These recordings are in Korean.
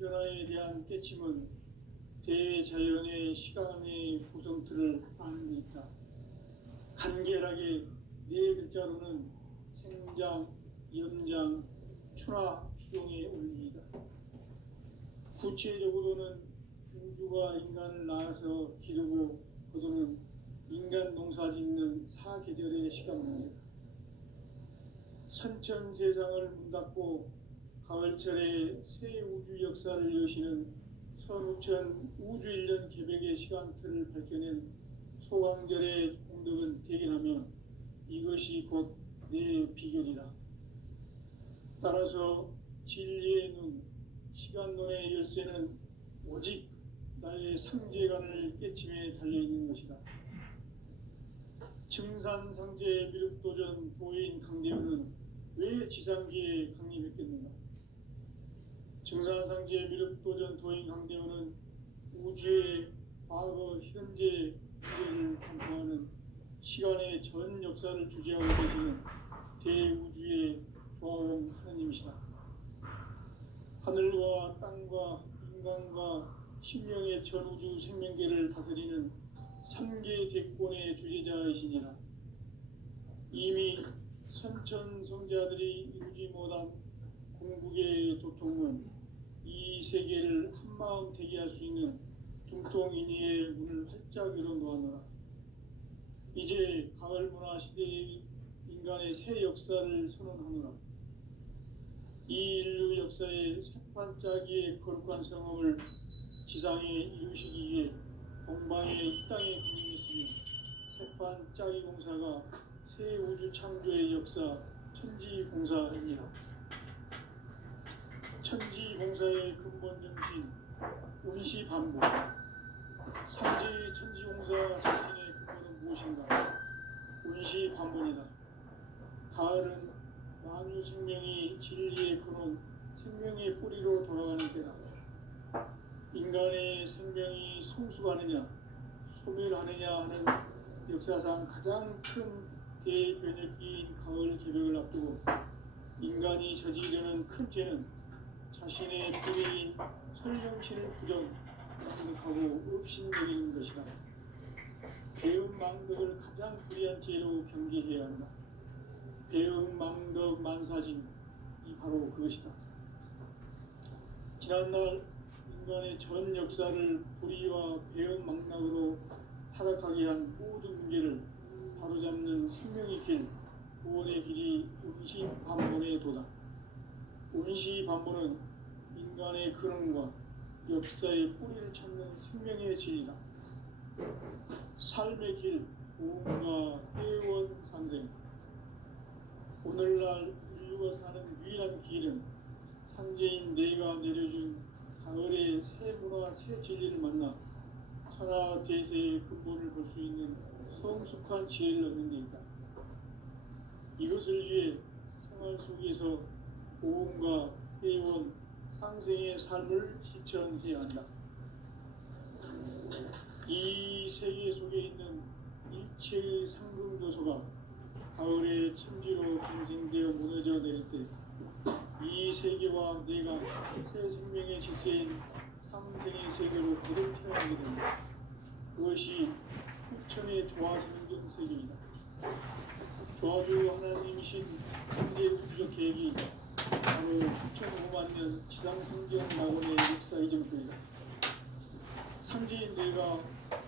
변화에 대한 깨침은 대자연의 시간의 구성틀을 아는 데 있다. 간결하게 네 글자로는 생장, 연장, 추나 추동의 원리이다. 구체적으로는 우주가 인간을 낳아서 기르고 거두는 인간 농사 짓는 사계절의 시간입니다. 선천 세상을 문닫고 가을철에 새 우주 역사를 여시는 선우천 우주 1년 개백의 시간틀을 밝혀낸 소강절의 공덕은 대견하며 이것이 곧 내 비결이다. 따라서 진리의 눈, 시간론의 열쇠는 오직 나의 상제관을 깨침에 달려있는 것이다. 증산상제 미륵도전 도인 강대우는 왜 지상기에 강림했겠는가? 증산상제 미륵도전 도인 강대우는 우주의 과거, 현재, 미래를 관통하는 시간의 전 역사를 주재하고 계시는 대우주의 조화원 하나님이시다. 하늘과 땅과 인간과 신명의 전우주 생명계를 다스리는 3계 대권의 주제자이시니라. 이미 선천성자들이 이루지 못한 궁극의 도통은 이 세계를 한마음 되게 할 수 있는 중통인의의 문을 활짝 열어놓았노라. 이제 가을 문화 시대의 인간의 새 역사를 선언하노라. 이 인류 역사의 새반짝이의 거룩한 성험을 지상에 이루시기 위해 동방의 이 땅에 강림했으며 새반짝이 공사가 새 우주 창조의 역사 천지공사입니다. 천지공사의 근본 정신 운시반복. 삼재 천지공사 자신의 근본은 무엇인가? 운시반복이다. 가을은 만유 생명이 진리의 근원, 생명의 뿌리로 돌아가는 때다. 인간의 생명이 성숙하느냐, 소멸하느냐 하는 역사상 가장 큰 대변혁기인 가을 개벽을 앞두고 인간이 저지르는 큰 죄는 자신의 뿌리인 설령신을 부정하고 업신여기는 것이다. 배은망덕을 가장 불의한 죄로 경계해야 한다. 배은망덕 만사진이 바로 그것이다. 지난날 인간의 전 역사를 불의와 배은망락으로 타락하게 한 모든 문제를 바로잡는 생명의 길, 구원의 길이 운시반본의 도다. 운시반본은 인간의 근원과 역사의 뿌리를 찾는 생명의 진리다. 삶의 길, 우음과 회원상생. 오늘날 인류가 사는 유일한 길은 상제인 내가 내려준 가을의 새 문화, 새 진리를 만나 천하 대세의 근본을 볼 수 있는 성숙한 지혜를 얻는 데 있다. 이것을 위해 생활 속에서 오음과 회원, 상생의 삶을 실천해야 한다. 이 세계 속에 있는 일체의 상금도서가 가을의 천지로 갱생되어 무너져 내릴 때 이 세계와 내가 새 생명의 질서인 상생의 세계로 거듭 태어나게 된다. 그것이 후천의 조화생경 세계이다. 조화주 하나님이신 현재 우주적 계획이 바로 9,500만 년 지상성경 낙원의 역사 이정표이다. 상제인 내가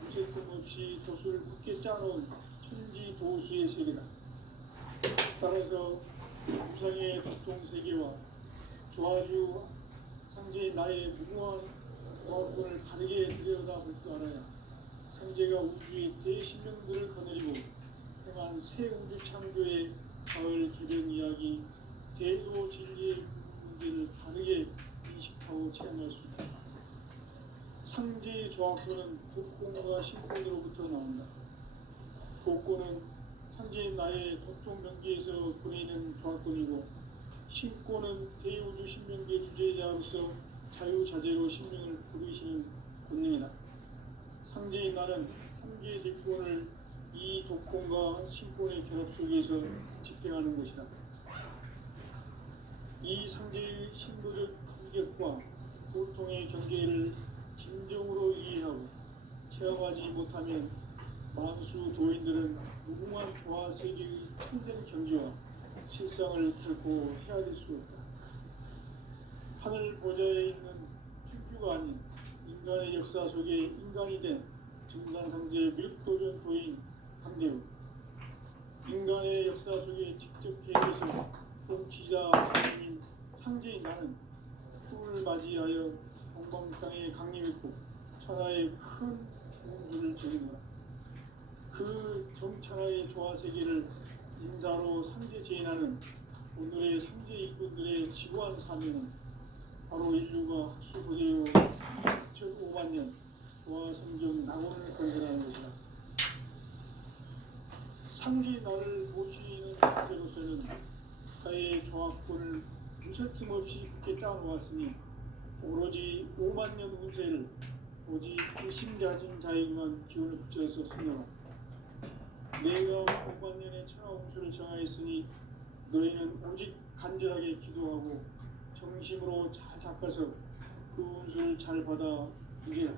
무쇠틈 없이 돛을 굳게 짜놓은 천지 도수의 세계다. 따라서 우상의 도통세계와 조화주 상제인 나의 무궁한 조합군을 다르게 들여다볼 줄 알아야 상제가 우주의 대신명들을 거느리고 행한 새 우주 창조의 가을 개변 이야기, 대도 진리의 문제를 다르게 인식하고 체험할 수 있다. 상제의 조합군은 복권과 신권으로부터 나온다. 복권은 상제인 나의 도통 명계에서 보내는 조합권이고, 신권은 대우주 신명계 주제자로서 자유자재로 신명을 부르시는 권능이다. 상제인 나는 3개의 대권을 이 독권과 신권의 결합 속에서 집행하는 것이다. 이 상제의 신도적 이격과 고통의 운명의 경계를 진정으로 이해하고 체험하지 못하면 만수 도인들은 무궁한 조화 세계의 참된 경지와 실상을 결코 헤아릴 수 없다. 하늘 보좌에 있는 천주가 아닌 인간의 역사 속에 인간이 된 증산상제 밀도전 도인 강대우, 인간의 역사 속에 직접 개입해서 통치자 하나님 상제인 나는 추을 맞이하여 동방땅에 강림했고 천하의 큰 공주를 지는다. 그 정천하의 조화세계를 인사로 상제 제인하는 오늘의 상제 일꾼들의 지구한 사명은 바로 인류가 학수고대요 2005만 년 조화성경 낙원을 건설하는 것이다. 상제 나를 모시는 자세로서는 가의 조합권을 무쇠틈 없이 굳게 짜놓았으니 오로지 5만 년 운세를 오직 의심가진 자에게만 기운을 붙여서 쓰노라. 내가 5만 년의 천하운수를 정하였으니 너희는 오직 간절하게 기도하고 정심으로 잘 닦아서 그 운수를 잘 받아 이기라.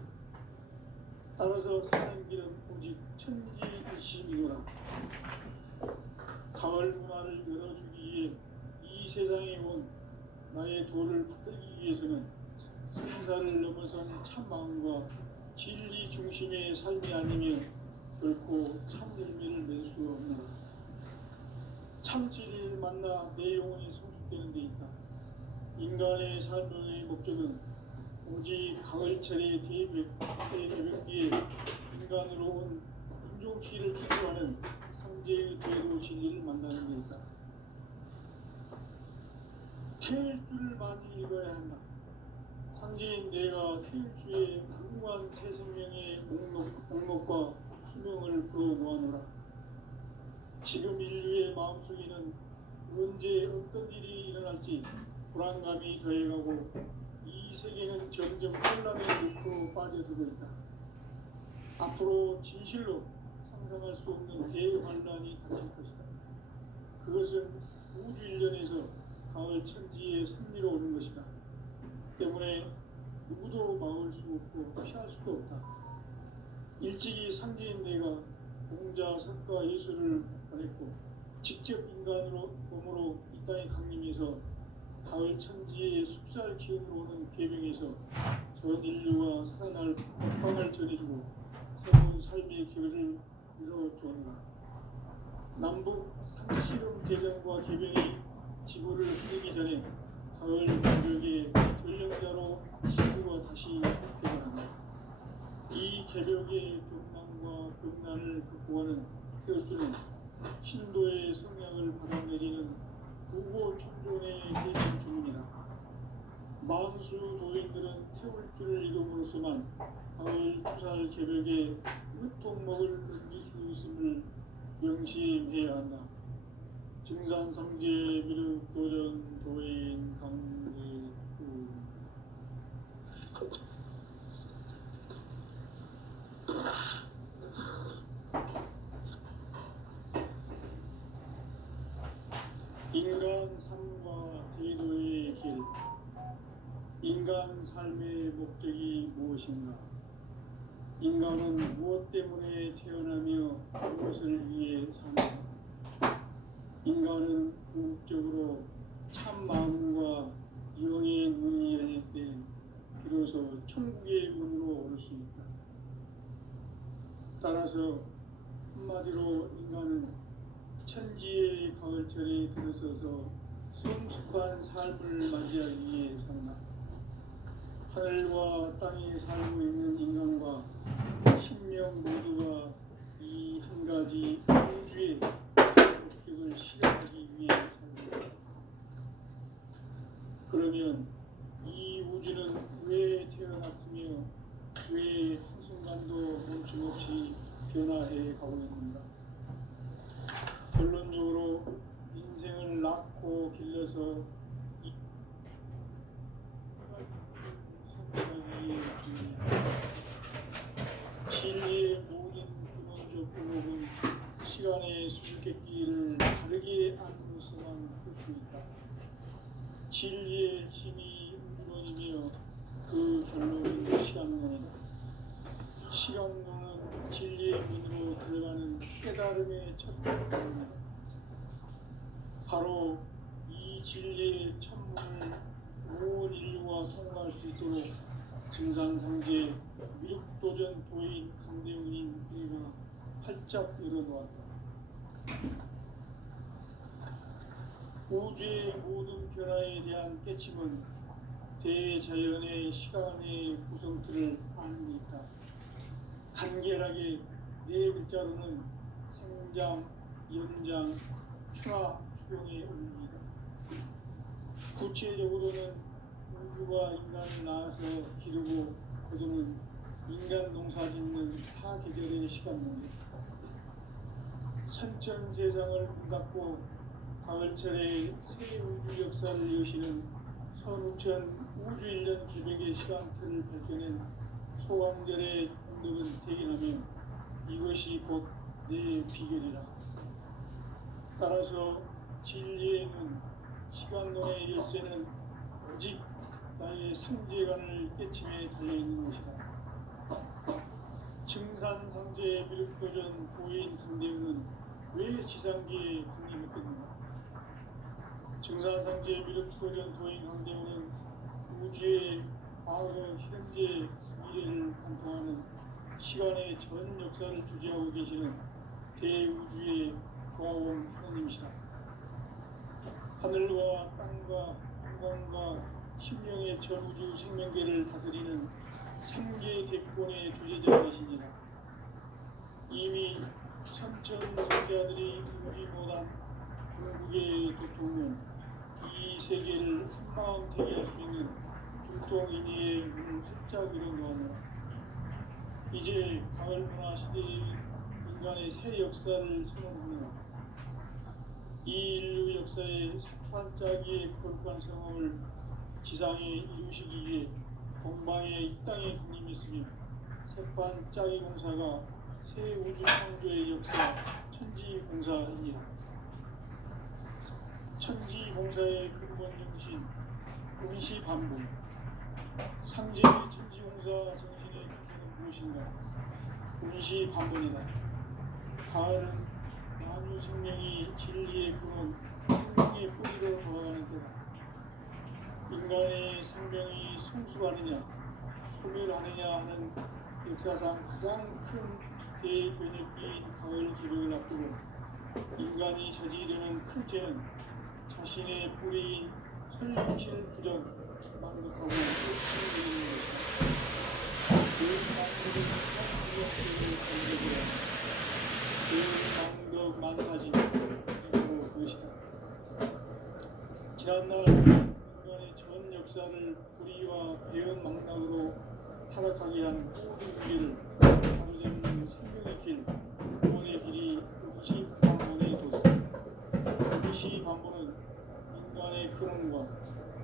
따라서 사는 길은 오직 천지일심이노라. 가을 문화를 열어주기 위해 이 세상에 온 나의 도를 붙들기 위해서는 생사를 넘어선 참 마음과 진리 중심의 삶이 아니면 결코 참 열매를 맺을 수 없노라. 참 진리를 만나 내 영혼이 성숙되는 데 있다. 인간의 삶의 목적은 오직 가을철의 대개벽기에 인간으로 온 인종시를 추구하는 상제의 대로 진리를 만나는 데 있다. 태일주를 많이 읽어야 한다. 상제인 내가 태일주의 무궁한 새 생명의 목록과 수명을 풀어놓아노라. 지금 인류의 마음속에는 언제 어떤 일이 일어날지 불안감이 더해가고 이 세계는 점점 혼란의 늪으로 빠져들고 있다. 앞으로 진실로 상상할 수 없는 대환란이 닥칠 것이다. 그것은 우주 일련에서 가을 천지의 승리로 오는 것이다. 때문에 누구도 막을 수 없고 피할 수도 없다. 일찍이 상제인 내가 공자, 석가, 예수를 보냈고 직접 인간으로 몸으로 이 땅에 강림해서 가을 천지의 숲살 기운으로 오는 궤병에서 전 인류가 살아날 법방을 전해주고 새로운 삶의 기회를 이뤄주었노라. 남북 상실험 대전과 궤병이 지구를 흐르기 전에 가을 개벽의 전령자로 지구가 다시 태어난다. 이 개벽의 벽난과 벽난을 극복하는 태울주는 신도의 성량을 받아내리는 구호 천존의 대신 주문이다. 만수 도인들은 태울주를 읽음으로써만 가을 추살 개벽의 으통목을 넘길 수 있음을 명심해야 한다. 증산상제 미륵도전 도인 강대우. 인간 삶과 대도의 길. 인간 삶의 목적이 무엇인가? 인간은 무엇 때문에 태어나며 무엇을 위해 사는가? 인간은 궁극적으로 참 마음과 영의 문이 열릴 때 비로소 천국의 문으로 오를 수 있다. 따라서 한마디로 인간은 천지의 가을철에 들어서서 성숙한 삶을 맞이하기 위해 산다. 하늘과 땅에 살고 있는 인간과 신명 모두가 이 한 가지 우주의 목적을 실현하기 위해 산다. 그러면 이 우주는 왜 태어났으며 왜 한순간도 멈춤없이 변화해 가고 있는가? 결론적으로 인생을 낳고 길러서 선택하기에 진리의 모든 근원적 의혹은 시간의 수수께끼를 다르게 안으로서만 풀 수 있다. 진리의 힘이 음주론이며 그 깨달음의 첫 단계입니다. 바로 이 진리의 천문을 온 인류가 통과할 수 있도록 증산상제 미륵도전 도인 강대웅인 내가 활짝 열어놓았다. 우주의 모든 변화에 대한 깨침은 대자연의 시간의 구성틀을 아는 데 있다. 간결하게 네 글자로는 생장, 연장, 추나 추경의 원리이다. 구체적으로는 우주가 인간을 낳아서 기르고 거두는 인간 농사 짓는 사계절의 시간 문제, 선천 세상을 문 닫고 가을철에 새 우주 역사를 여시는 선우천 우주 1년 기백의 시간틀을 밝혀낸 소강절의 공덕은 대견하며 이것이 곧 내 비결이라. 따라서 진리의 눈, 시간론의 열쇠는 오직 나의 상제관을 깨침에 달려있는 것이다. 증산상제의 미륵도전 고인 강대웅은 왜 지상기에 독립했겠는가? 증산상제의 미륵도전 도인 강대웅은 우주의 과거, 현재, 미래를 관통하는 시간의 전 역사를 주재하고 계시는 대우주의 조화원 하나님이시다. 하늘과 땅과 인간과 심령의 전우주 생명계를 다스리는 삼계 대권의 주제자이시니라. 이미 선천 선자들이 이루지 못한 궁극의 도통은 이 세계를 한마음 되게 할 수 있는 중통인의의 문을 활짝 열어놓았노라. 이제 가을 문화 시대의 인간의 새 역사를 선언합니다. 이 인류 역사의 반짝이의 거룩한 성험을 지상에 이루시기 위해 동방의 이 땅에 군림이 있으며 새반짝이 공사가 새 우주 창조의 역사 천지공사입니다. 천지공사의 근본 정신 응시반복, 상제의 천지공사 정신의 기준은 무엇인가? 응시반복이다. 가을은 만유 생명이 진리의 근원, 생명의 뿌리로 돌아가는 때다. 인간의 생명이 성숙하느냐, 소멸하느냐 하는 역사상 가장 큰 대변혁기인 가을 기록을 앞두고 인간이 저지르는 큰 죄는 자신의 뿌리인 설림실 부정, 망극하고 욕심을 부리는 것이다. 그 망극은 성공력을 건드리라. 그 망덕 만사진 바로 그것이다. 지난날 인간의 전 역사를 불의와 배은망락으로 타락하게 한 모든 무게를 바로잡는 생명의 길, 구원의 길이 응시반본의 도시. 응시반본은 인간의 근원과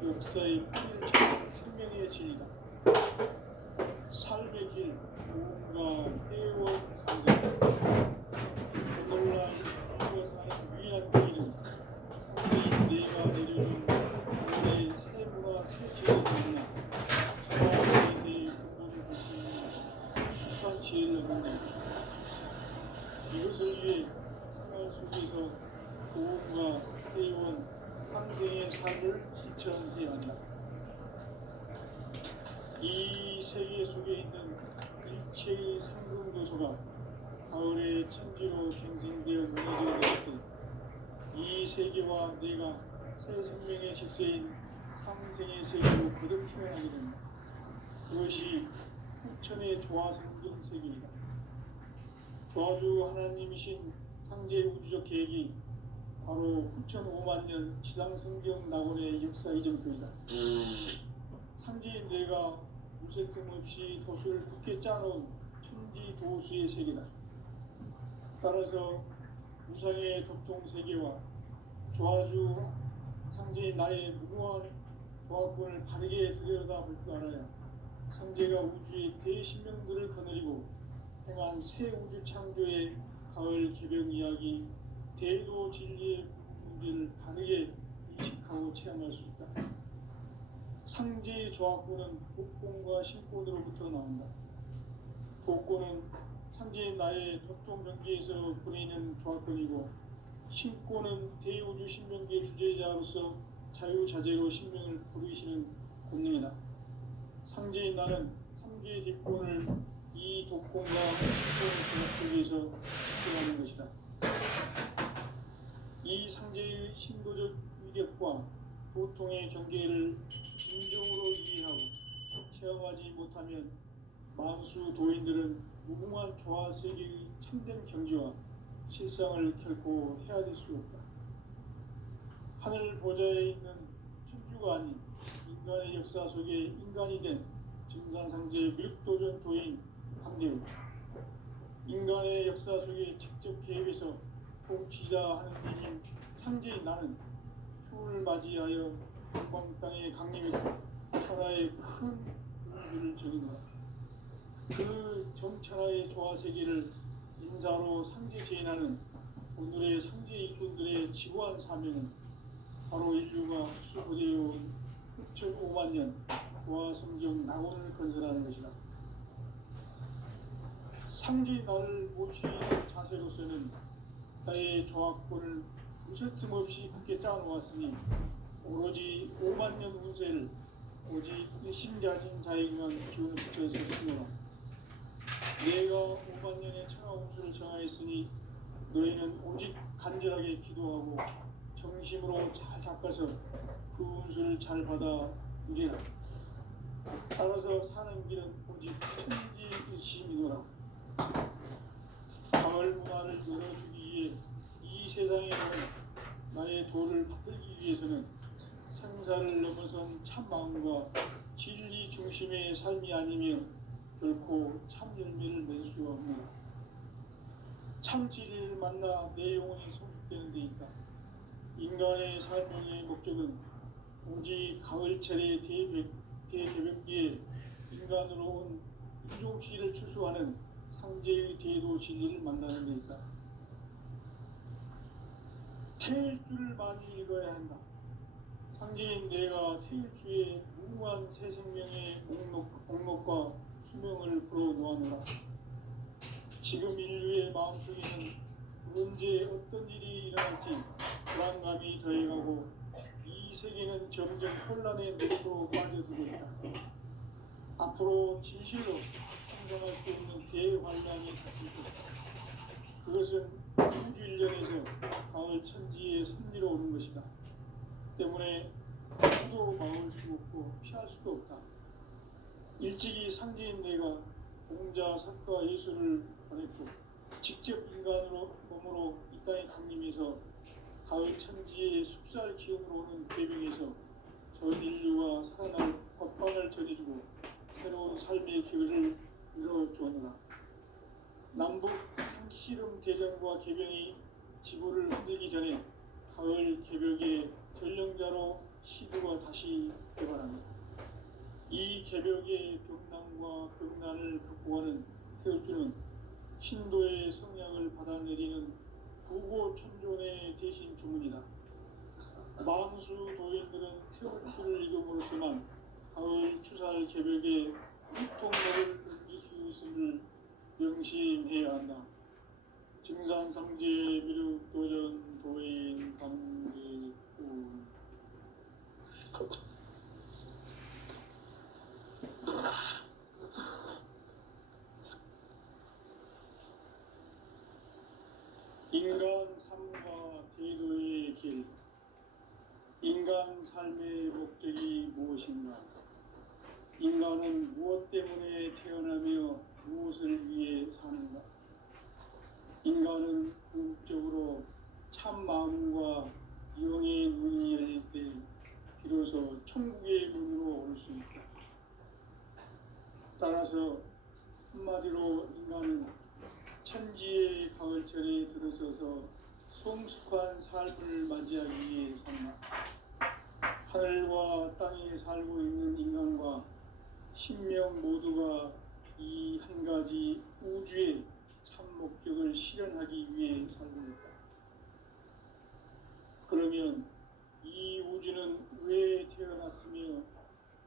역사의 뿌리를 찾는 생명의 진리다. 삶의 길, 무언가 해원 상생. 오늘날 인류가 사는 유일한 길은 상대인 내가 내려준 오늘의 새 문화, 새 지혜를 누구나 천하의 근본을 볼 수 있는 축한 지혜를 얻는다. 이것을 위해 생활 속에서 고음과 회원, 상생의 삶을 실천해야 한다. 이 세계 속에 있는 일체의 상승도서가 가을의 천지로 갱생되어 무너져 내릴 때 이 세계와 내가 새 생명의 질서인 상생의 세계로 거듭 태어나게 됩니다. 그것이 후천의 조화생존 세계이다. 조화주 하나님이신 상제 우주적 계획이 바로 후천 5만 년 지상성경 낙원의 역사 이전표이다. 상제인 내가 무쇠틈 없이 도수를 굳게 짜놓은 천지 도수의 세계다. 따라서 우상의 도통 세계와 조화주 상제인 나의 무궁한 조화권을 바르게 들여다볼 줄 알아야 상제가 우주의 대신명들을 거느리고 행한 새 우주 창조의 가을 개벽 이야기, 대도 진리의 문제를 바르게 인식하고 체험할 수 있다. 상제의 조화권은 복공과 신권으로부터 나온다. 도권은 상제인 나의 도통 경기에서 보내는 조합권이고, 신권은 대우주 신명기의 주제자로서 자유자재로 신명을 부르시는 권능이다. 상제인 나는 3개의 대권을 이 도권과 신권을 조합하기 위해서 집행하는 것이다. 이 상제의 신도적 위력과 도통의 경계를 진정으로 이해하고 체험하지 못하면 만수 도인들은 무궁한 조화 세계의 참된 경지와 실상을 결코 헤아릴 수 없다. 하늘 보좌에 있는 천주가 아닌 인간의 역사 속에 인간이 된 증산상제 밀도전 도인 강대우, 인간의 역사 속에 직접 개입해서 통치자 하는 이인 상제인 나는 추운을 맞이하여 동방 땅에 강림했고 천하의 큰 운수를 전인다. 그 정천하의 조화세계를 인사로 상제 제인하는 오늘의 상제 일꾼들의 지고한 사명은 바로 인류가 수고되어온 6,500만 년 조화성경 낙원을 건설하는 것이다. 상제 나를 모시는 자세로서는 나의 조합권을 무쇠틈 없이 굳게 짜놓았으니 오로지 5만 년 운세를 오직 일심가진 자에게만 기운을 붙여서 쓰노라. 내가 5만 년의 천하 운수를 정하였으니 너희는 오직 간절하게 기도하고 정심으로 잘 닦아서 그 운수를 잘 받아 누리라. 따라서 사는 길은 오직 천지일심이노라. 가을 문화를 열어주기 위해 이 세상에 온 나의 도를 받들기 위해서는 생사를 넘어선 참 마음과 진리 중심의 삶이 아니면 결코 참 열매를 낼 수가 없노라. 참 진리를 만나 내 영혼이 성숙되는 데 있다. 인간의 삶의 목적은 오직 가을철의 대개벽기에 인간으로 온 인종시를 추수하는 상제의 대도 진리를 만나는 데 있다. 태일주를 많이 읽어야 한다. 상제인 내가 태일주의 무궁한 새 생명의 목록과 수명을 불어놓아노라. 지금 인류의 마음속에는 언제 어떤 일이 일어날지 불안감이 더해가고 이 세계는 점점 혼란의 늪으로 빠져들고 있다. 앞으로 진실로 상상할 수 없는 대환란이 닥칠 것이다. 그것은 우주 일련에서 가을 천지의 섭리로 오는 것이다. 때문에 누구도 막을 수 없고 피할 수도 없다. 일찍이 상제인 내가 공자, 석가, 예수를 보냈고 직접 인간으로 몸으로 이 땅에 강림해서 가을 천지의 숲살 기운으로 오는 배경에서 전 인류가 살아날 법방을 전해주고 새로운 삶의 기회를 이뤄주었노라. 남북 상씨름 대전과 개병이 지구를 흔들기 전에 가을 개벽의 전령자로 시부가 다시 개발합니다. 이 개벽의 병난과 병난을 극복하는 태울주는 신도의 성향을 받아내리는 부고천존의 대신 주문이다. 만수 도인들은 태울주를 이름으로서만 가을 추살 개벽의 유통력을 넘길 수 있음을 명심해야 한다. 증산상제 미륵도전 도인 강제군 인간 삶과 대도의 길. 인간 삶의 목적이 무엇인가? 인간은 무엇 때문에 태어나며 무엇을 위해 사는가? 인간은 궁극적으로 참 마음과 영의 문이 열릴 때 비로소 천국의 문으로 올 수 있다. 따라서 한마디로 인간은 천지의 가을철에 들어서서 성숙한 삶을 맞이하기 위해 산다. 하늘과 땅에 살고 있는 인간과 신명 모두가 이 한 가지 우주의 참 목적을 실현하기 위해 살고 있다. 그러면 이 우주는 왜 태어났으며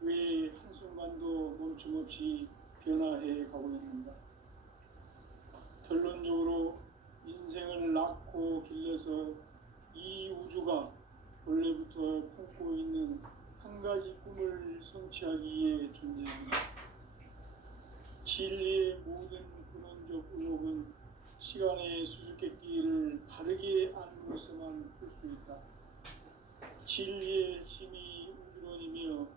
왜 한순간도 멈춤없이 변화해 가고 있는가? 결론적으로 인생을 낳고 길러서 이 우주가 원래부터 품고 있는 한 가지 꿈을 성취하기 위해 존재합니다. 진리의 모든 근원적 의혹은 시간의 수수께끼를 바르게 알므로서만 풀 수 있다. 진리의 핵심이 우주론이며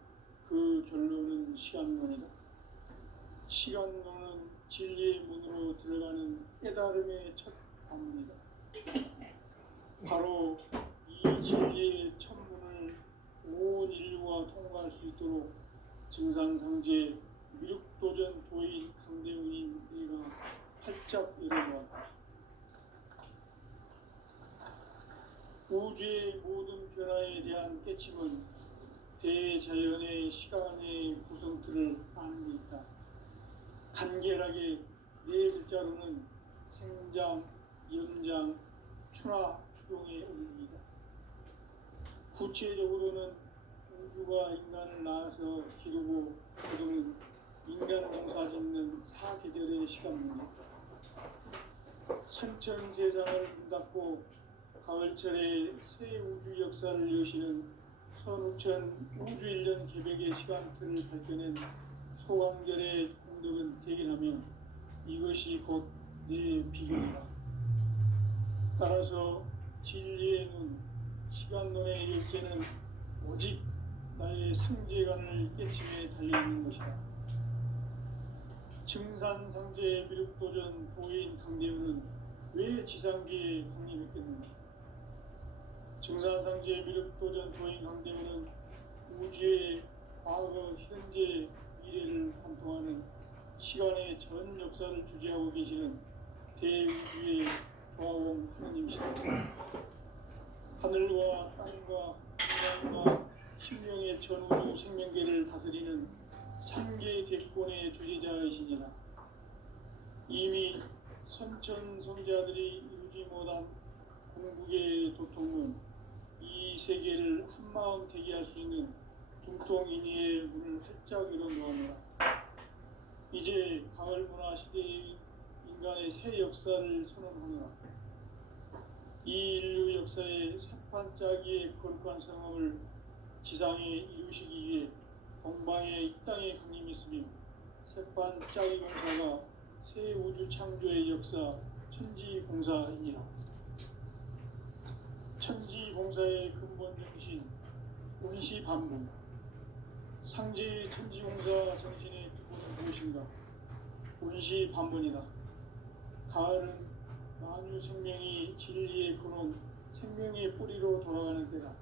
그 결론은 시간론이다. 시간론은 진리의 문으로 들어가는 깨달음의 첫 관문이다. 바로 이 진리의 첫 문을 온 인류가 통과할 수 있도록 증산상제 미륵도전 도인 강대훈인 네가 활짝 열어보았다. 우주의 모든 변화에 대한 깨침은 대자연의 시간의 구성틀을 아는 데 있다. 간결하게 네 글자로는 생장, 연장, 추나 추동의 의미이다. 구체적으로는 우주가 인간을 낳아서 기르고 거두는 인간 농사 짓는 사계절의 시간입니다. 선천세상을 문닫고 가을철에 새 우주 역사를 여시는 선우천 우주일년 개백의 시간틀을 밝혀낸 소강결의 공덕은 대견하며 이것이 곧 내 비결이다. 따라서 진리의 눈, 시간론의 열쇠는 오직 나의 상제관을 깨침에 달려있는 것이다. 증산상제 미륵도전 도인 강대훈은 왜 지상계에 강림했겠는가? 증산상제 미륵도전 도인 강대훈은 우주의 과거, 현재, 미래를 관통하는 시간의 전 역사를 주재하고 계시는 대우주의 조화원 하느님이시다. 하늘과 땅과 인간과 신명의 전우주 생명계를 다스리는 삼계 대권의 주재자이시니라. 이미 선천성자들이 이루지 못한 궁극의 도통은 이 세계를 한마음 되게 할 수 있는 중통인의의 문을 활짝 열어놓았노라. 이제 가을 문화 시대의 인간의 새 역사를 선언하노라. 이 인류 역사의 새판짜기의 거룩한 성함을 지상에 이루시기 위해 동방의 이 땅에 강림했으며 새판짜기 공사가 새 우주 창조의 역사 천지공사이니라. 천지공사의 근본 정신 운시반분. 상제의 천지공사 정신의 기본은 무엇인가? 운시반분이다. 가을은 만유 생명이 진리의 근원, 생명의 뿌리로 돌아가는 때다.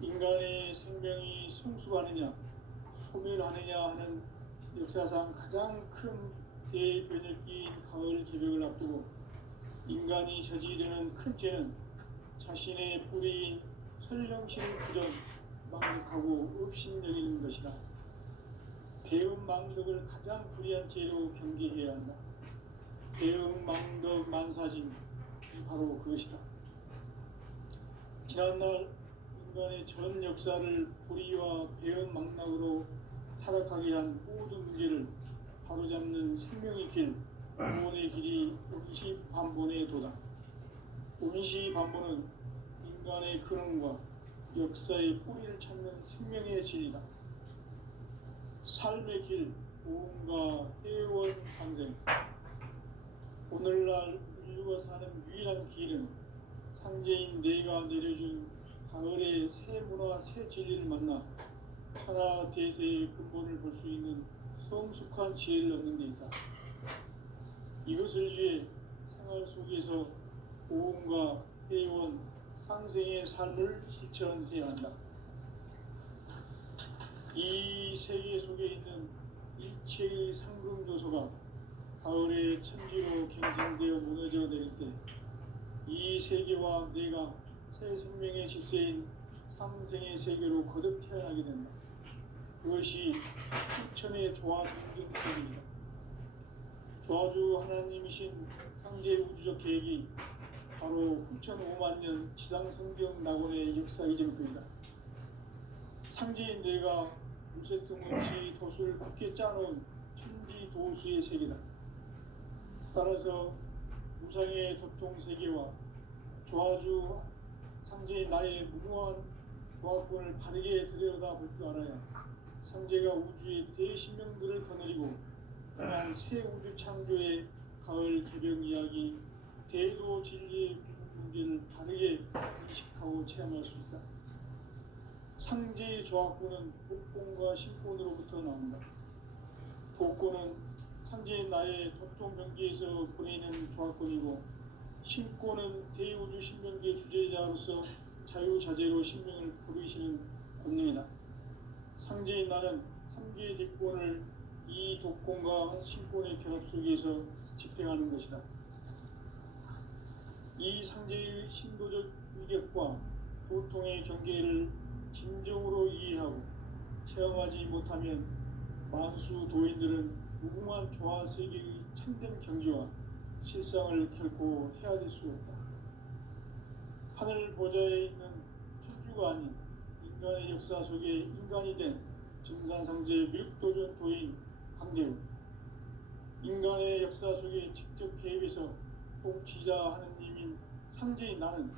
인간의 생명이 성숙하느냐, 소멸하느냐 하는 역사상 가장 큰 대변혁기인 가을 개벽을 앞두고 인간이 저지르는 큰 죄는 자신의 뿌리인 설령신을 그저 망각하고 업신여기는 것이다. 배은망덕을 가장 불의한 죄로 경계해야 한다. 배은망덕 만사짐이 바로 그것이다. 지난날 인간의 전 역사를 불의와 배은망락으로 타락하게 한 모든 문제를 바로잡는 생명의 길, 구원의 길이 운시반본의 도다. 운시반본은 인간의 근원과 역사의 뿌리를 찾는 생명의 진리다. 삶의 길, 오음과 회원 상생. 오늘날 인류가 사는 유일한 길은 상제인 내가 내려준 가을의 새 문화, 새 진리를 만나 천하 대세의 근본을 볼 수 있는 성숙한 지혜를 얻는 데 있다. 이것을 위해 생활 속에서 오음과 회원, 상생의 삶을 실천해야 한다. 이 세계 속에 있는 일체의 상금도서가 가을의 천지로 갱생되어 무너져 내릴 때 이 세계와 내가 새 생명의 질서인 상생의 세계로 거듭 태어나게 된다. 그것이 후천의 조화성경책입니다. 조화주 하나님이신 상제 우주적 계획이 바로 후천 5만 년 지상성경 낙원의 역사 이정표이다. 상제인 내가 무쇠 틈 없이 도수를 굳게 짜놓은 천지 도수의 세계다. 따라서 무상의 도통 세계와 조화주 상제인 나의 무모한 조합권을 바르게 들여다볼 줄 알아야 상제가 우주의 대신명들을 거느리고 또한 새 우주 창조의 가을 개벽 이야기, 대도 진리의 문제를 바르게 인식하고 체험할 수 있다. 상제의 조합권은 복권과 신권으로부터 나온다. 복권은 상제인 나의 도통 경계에서 보내는 조합권이고, 신권은 대우주 신명계 주제자로서 자유자재로 신명을 부르시는 권능이다. 상제인 나는 3개의 대권을 이 독권과 신권의 결합 속에서 집행하는 것이다. 이 상제의 신도적 위격과 도통의 경계를 진정으로 이해하고 체험하지 못하면 만수 도인들은 무궁한 조화 세계의 참된 경지와 실상을 결코 헤아릴 수 없다. 하늘 보좌에 있는 천주가 아닌 인간의 역사 속에 인간이 된 증산상제 미륵도전 도인 강대우, 인간의 역사 속에 직접 개입해서 통치자 하느님인 상제인 나는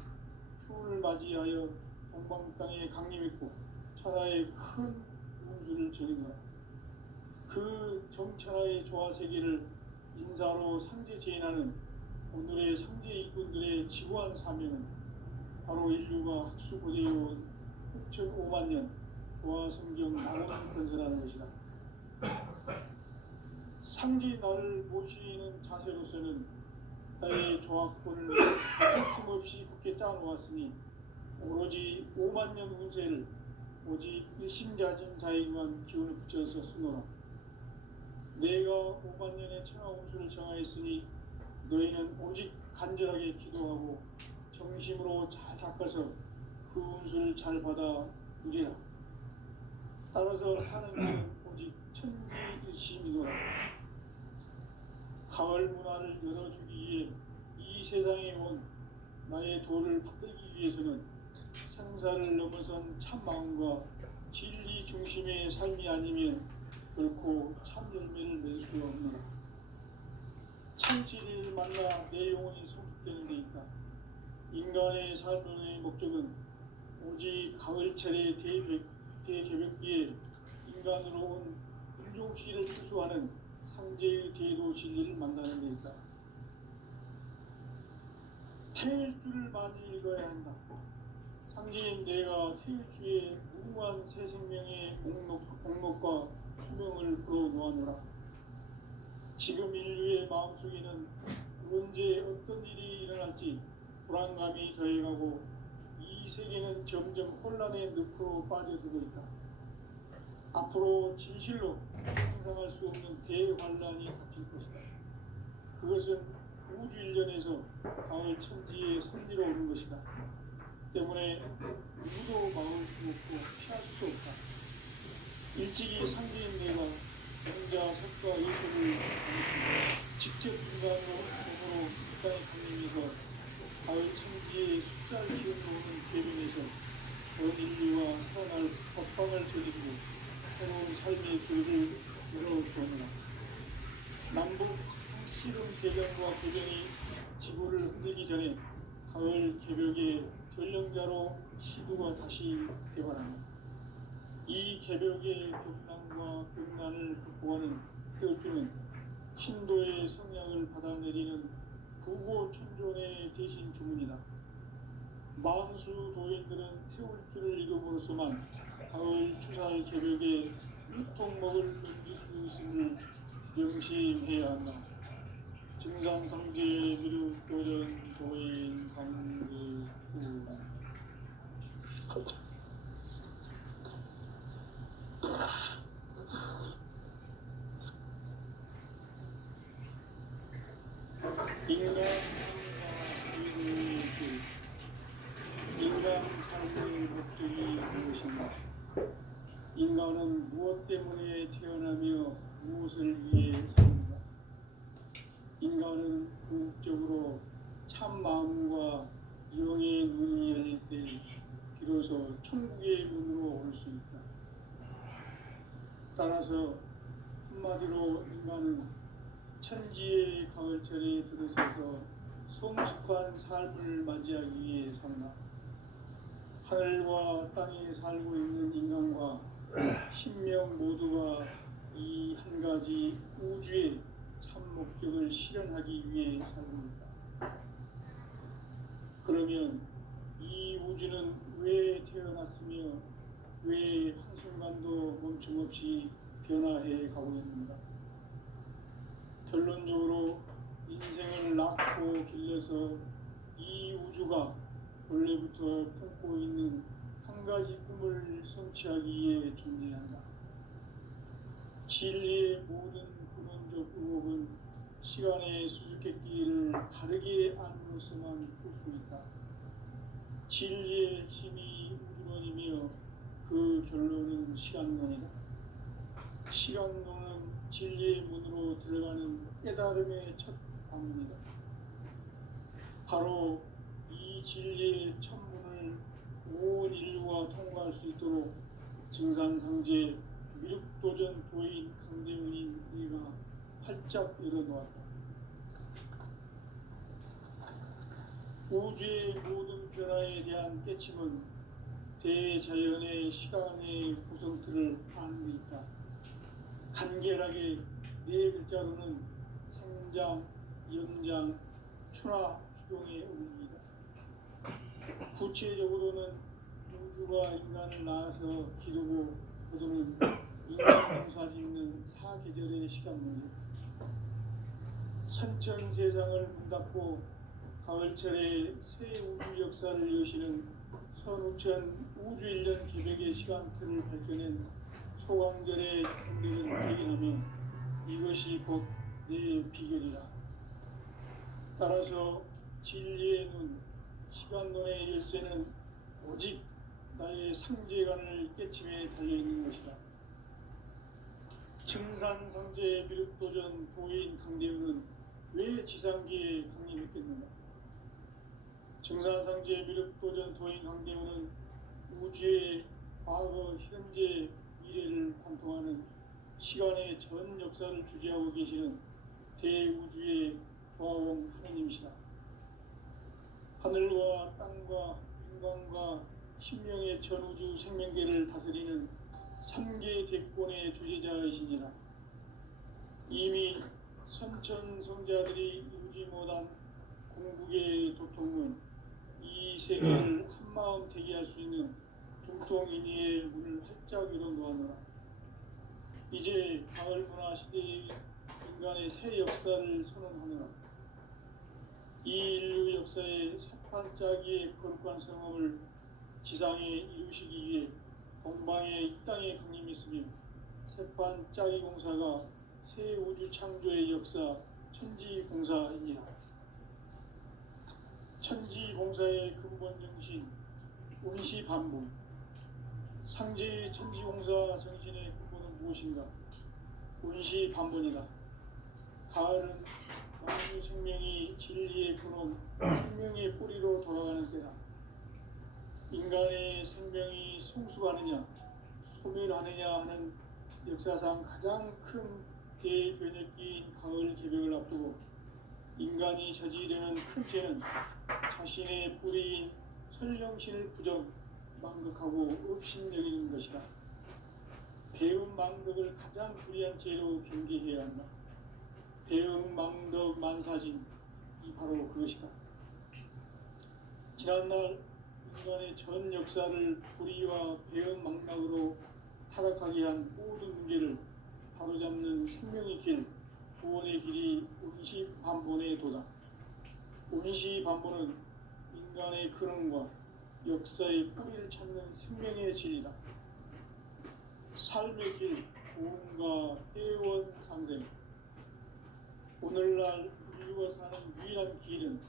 추운을 맞이하여 동방 땅에 강림했고 천하의 큰 운수를 전인다. 그 정천하의 조화 세계를 인사로 상제 제인하는 오늘의 상제 이꾼들의 지구한 사명은 바로 인류가 학수고대해온 6,500만 년 조화 성경 낙원 건설하는 것이다. 상제인 나를 모시는 자세로서는 나의 조합권을 틈없이 굳게 짜놓았으니 오로지 5만 년 운세를 오직 일심자진 자에게만 기운을 붙여서 쓰노라. 내가 5만 년의 천하 운수를 정하였으니 너희는 오직 간절하게 기도하고 정심으로 잘 닦아서 그 운수를 잘 받아 누리라. 따라서 사는 길은 오직 천지의 뜻이미노라. 가을 문화를 열어주기 위해 이 세상에 온 나의 도를 받들기 위해서는 생사를 넘어선 참 마음과 진리 중심의 삶이 아니면 결코 참 열매를 맺을 수 없노라. 참 진리를 만나 내 영혼이 성숙되는 데 있다. 인간의 삶의 목적은 오직 가을철의 대개벽기에 인간으로 온 인종씨를 추수하는 상제의 대도 진리를 만나는 데 있다. 태일주를 많이 읽어야 한다. 상제인 내가 태일주의 무궁한 새 생명의 목록과 수명을 불어놓아노라. 지금 인류의 마음속에는 언제 어떤 일이 일어날지 불안감이 더해가고 이 세계는 점점 혼란의 늪으로 빠져들고 있다. 앞으로 진실로 상상할 수 없는 대환란이 닥칠 것이다. 그것은 우주 일전에서 가을 천지의 선리로 오는 것이다. 때문에 누구도 막을 수 없고 피할 수도 없다. 일찍이 상제인 내가 영자 색과 예술을 직접 인간으로 몸으로 땅에 강림해서 가을 천지의 숫자를 기울여오는 대변에서 전 인류와 살아날 법방을 저지르고 새로운 삶의 길을 열어주었노라. 남북 상씨름 대전과 개변이 지구를 흔들기 전에 가을 개벽의 전령자로 시구가 다시 개발한다. 이 개벽의 격난과 극난을 극복하는 태울주는 신도의 성향을 받아내리는 부고 천존의 대신 주문이다. 만수 도인들은 태울주를 읽음으로써만 가을 추살 개벽에 유통 먹을 넘길 수 있음을 명심해야 한다. 증산상제 미륵도전 도인 강대우. 인간 삶의 목적이 무엇인가? 인간은 무엇 때문에 태어나며 무엇을 위해 삽니까? 인간은 궁극적으로 참 마음과 영의 눈이 열릴 때 비로소 천국의 문으로 올 수 있다. 따라서 한마디로 인간은 천지의 가을철에 들어서서 성숙한 삶을 맞이하기 위해 산다. 하늘과 땅에 살고 있는 인간과 신명 모두가 이 한 가지 우주의 참 목적을 실현하기 위해 살고 있다. 그러면 이 우주는 왜 태어났으며 왜 한순간도 멈춤없이 변화해 가고 있는가? 결론적으로 인생을 낳고 길러서 이 우주가 원래부터 품고 있는 한 가지 꿈을 성취하기 위해 존재한다. 진리의 모든 근원적 의혹은 시간의 수수께끼를 바르게 안으로서만 풀 수 있다. 진리의 핵심이 우주론이며 그 결론은 시간론이다. 시간론은 진리의 문으로 들어가는 깨달음의 첫 방문이다. 바로 이 진리의 첫 문을 온 인류가 통과할 수 있도록 증산상제 미륵도전 도인 강대문인 네가 활짝 열어놓았다. 우주의 모든 변화에 대한 깨침은 대자연의 시간의 구성틀을 아는 데 있다. 간결하게 네 글자로는 생장, 연장, 추나 추동의 의미이다. 구체적으로는 우주가 인간을 낳아서 기르고 거두는 인간 농사 짓는 사계절의 시간 문제. 선천 세상을 문 닫고 가을철에 새 우주 역사를 여시는 선우천 우주 1년 계획의 시간틀을 밝혀낸 소강절의 공백을 대견하며 이것이 곧 내 비결이라. 따라서 진리의 눈, 시간론의 열쇠는 오직 나의 상제관을 깨침에 달려있는 것이다. 증산상제 미륵도전 도인 강대훈은 왜 지상기에 강림했겠는가? 증산상제 미륵도전 도인 강대훈은 우주의 과거, 현재, 미래를 관통하는 시간의 전 역사를 주재하고 계시는 대우주의 조화원 하느님이시다. 하늘과 땅과 인간과 신명의 전우주 생명계를 다스리는 3계 대권의 주재자이시니라. 이미 선천성자들이 이루지 못한 궁극의 도통은 이 세계를 한마음 되게 할 수 있는 중통인의의 문을 활짝 열어놓았노라. 이제 가을 문화 시대의 인간의 새 역사를 선언하노라. 이 인류 역사의 새판짜기의 거룩한 성험을 지상에 이루시기 위해 동방의 이 땅에 강림했으며 새판짜기 공사가 새 우주 창조의 역사 천지공사이니라. 천지공사의 근본 정신 운시반복. 상제의 천지공사 정신의 근본은 무엇인가? 운시반복이다. 가을은 만유 생명이 진리의 근원, 생명의 뿌리로 돌아가는 때다. 인간의 생명이 성숙하느냐, 소멸하느냐 하는 역사상 가장 큰 대변혁기인 가을 개벽을 앞두고 인간이 저지르는 큰 죄는 자신의 뿌리인 설령신을 부정, 망극하고 업신여기는 것이다. 배움 망덕을 가장 불의한 죄로 경계해야 한다. 배움 망덕 만사진, 이 바로 그것이다. 지난날 인간의 전 역사를 불의와 배움 망락으로 타락하게 한 모든 문제를 바로잡는 생명의 길, 구원의 길이 운시반본의 도다. 운시반본은 인간의 근원과 역사의 뿌리를 찾는 생명의 질이다. 삶의 길, 고음과 회원 상생. 오늘날 인류가 사는 유일한 길은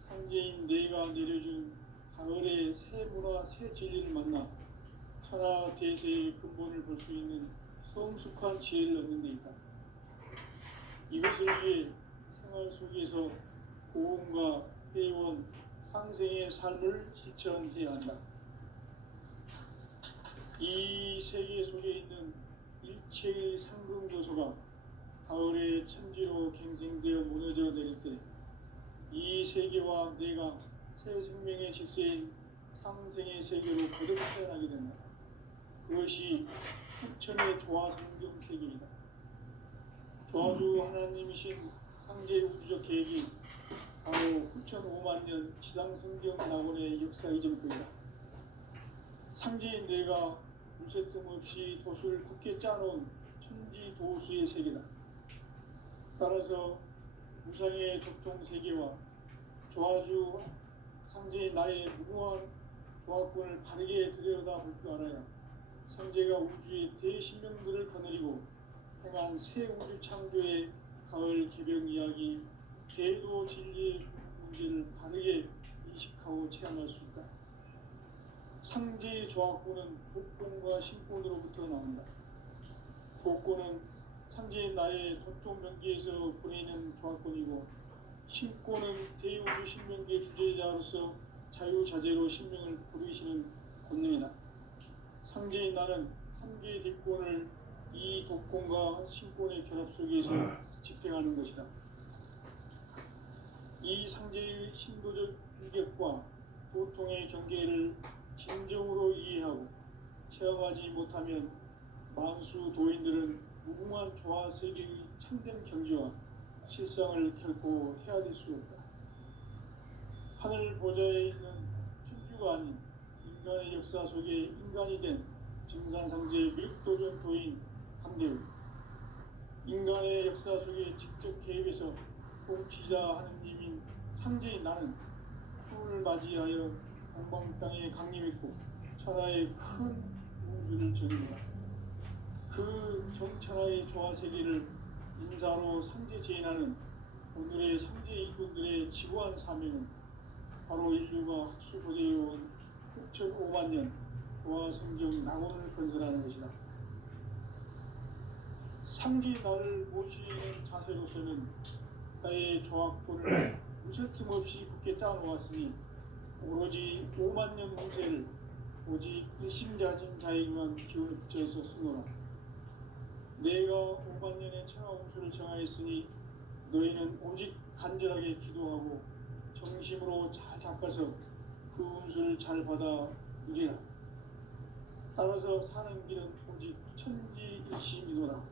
상제인 내가 내려준 가을의 새 문화, 새 진리를 만나 천하 대세의 근본을 볼 수 있는 성숙한 지혜를 얻는 데 있다. 이것을 위해 생활 속에서 고음과 회원, 상생의 삶을 실천해야 한다. 이 세계 속에 있는 일체의 상금조소가 가을의 우주의 천지로 갱생되어 무너져 내릴 때 이 세계와 내가 새 생명의 질서인 상생의 세계로 거듭 태어나게 된다. 그것이 후천의 조화성경 세계이다. 조화주 하나님이신 상제 우주적 계획이 바로 후천 5만 년 지상성경 낙원의 역사 이전부이다. 상제인 내가 물새틈 없이 돛을 굳게 짜놓은 천지 도수의 세계다. 따라서 무상의 적종 세계와 조화주 상제인 나의 무궁한 조합권을 바르게 들여다볼 줄 알아야 상제가 우주의 대신명들을 거느리고 행한 새 우주 창조의 가을 개벽 이야기, 제도 진리의 문제를 바르게 인식하고 체험할 수 있다. 상제의 조합권은 복권과 신권으로부터 나온다. 복권은 상제인 나의 독종 명기에서 보내는 조합권이고, 신권은 대우주 신명기의 주제자로서 자유자재로 신명을 부르시는 권능이다. 상제인 나는 3개의 뒷권을 이 독권과 신권의 결합 속에서 집행하는 것이다. 이 상제의 신도적 유격과 보통의 경계를 진정으로 이해하고 체험하지 못하면 만수 도인들은 무궁한 조화 세계의 참된 경지와 실상을 결코 헤아릴 수 없다. 하늘 보좌에 있는 천주가 아닌 인간의 역사 속에 인간이 된 증산상제 밀도전 도인 강대우, 인간의 역사 속에 직접 개입해서 통치자 하느님인 상제인 나는 추운을 맞이하여 동방 땅에 강림했고 천하의 큰 우주를 전이노라. 그 정천하의 조화 세계를 인사로 상제 제인하는 오늘의 상제 일꾼들의 지구한 사명은 바로 인류가 학수고대해온 6,500만 년 조화 성경 낙원을 건설하는 것이다. 상제 나를 모시는 자세로서는 나의 조합권을 무쇠틈 없이 굳게 짜놓았으니 오로지 5만 년 운세를 오직 일심자진 자에게만 기운을 붙여서 쓰노라. 내가 5만 년의 천하 운수를 정하였으니 너희는 오직 간절하게 기도하고 정심으로 잘 닦아서 그 운수를 잘 받아 누리라. 따라서 사는 길은 오직 천지일심이노라.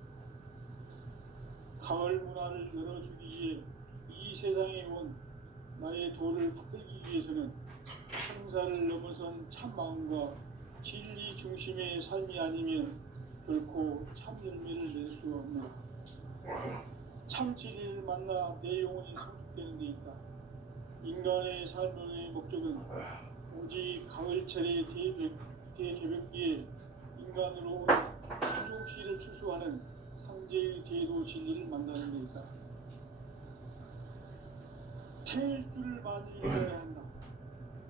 가을 문화를 열어주기 위해 이 세상에 온 나의 도를 받들기 위해서는 생사를 넘어선 참마음과 진리 중심의 삶이 아니면 결코 참 열매를 낼 수 없노라. 참 진리를 만나 내 영혼이 성숙되는 데 있다. 인간의 삶의 목적은 오직 가을철의 대개벽기에 인간으로 온 충종시를 추수하는 상제의 대도 진리를 만나는 데 있다. 태일 줄을 많이 읽어야 한다.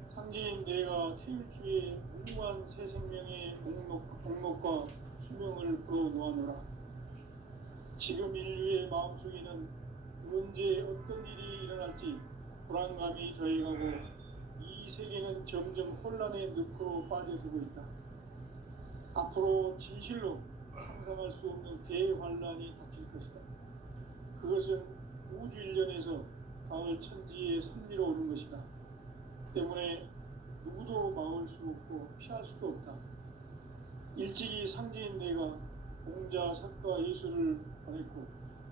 상제인 내가 태일주의 무궁한 새 생명의 목록과 수명을 불어놓아노라. 지금 인류의 마음속에는 언제 어떤 일이 일어날지 불안감이 더해가고 이 세계는 점점 혼란의 늪으로 빠져들고 있다. 앞으로 진실로 상상할 수 없는 대환란이 닥칠 것이다. 그것은 우주 일련에서 가을 천지에 선미로 오는 것이다. 때문에 누구도 막을 수 없고 피할 수도 없다. 일찍이 상제인 내가 공자, 석가, 예수를 보냈고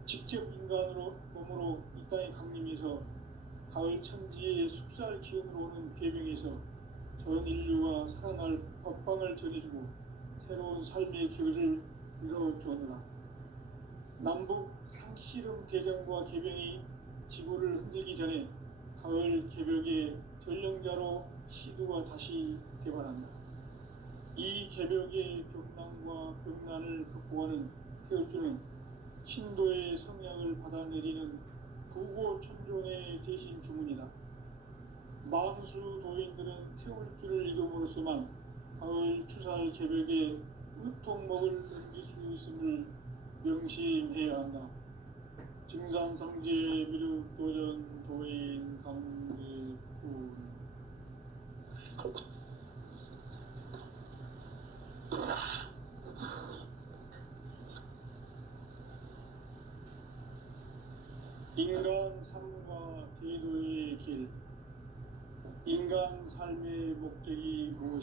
직접 인간으로 몸으로 이 땅에 강림해서 가을 천지의 숲살 기운으로 오는 계명에서 전 인류가 살아날 법방을 전해주고 새로운 삶의 길을 열어주었노라. 남북 상씨름 대전과 개병이 지구를 흔들기 전에 가을 개벽의 전령자로 시두가 다시 개발한다. 이 개벽의 벽난과 벽난을 극복하는 태울주는 신도의 성향을 받아내리는 부고 천존의 대신 주문이다. 만수 도인들은 태울주를 읽음으로써만 가을 추살 개벽의 의통목을 넘길 수 있음을 명심해야 한다. 증산상제 미륵 도전 도인 강대군 인간 삶과 대도의 길. 인간 삶의 목적이 무엇인가?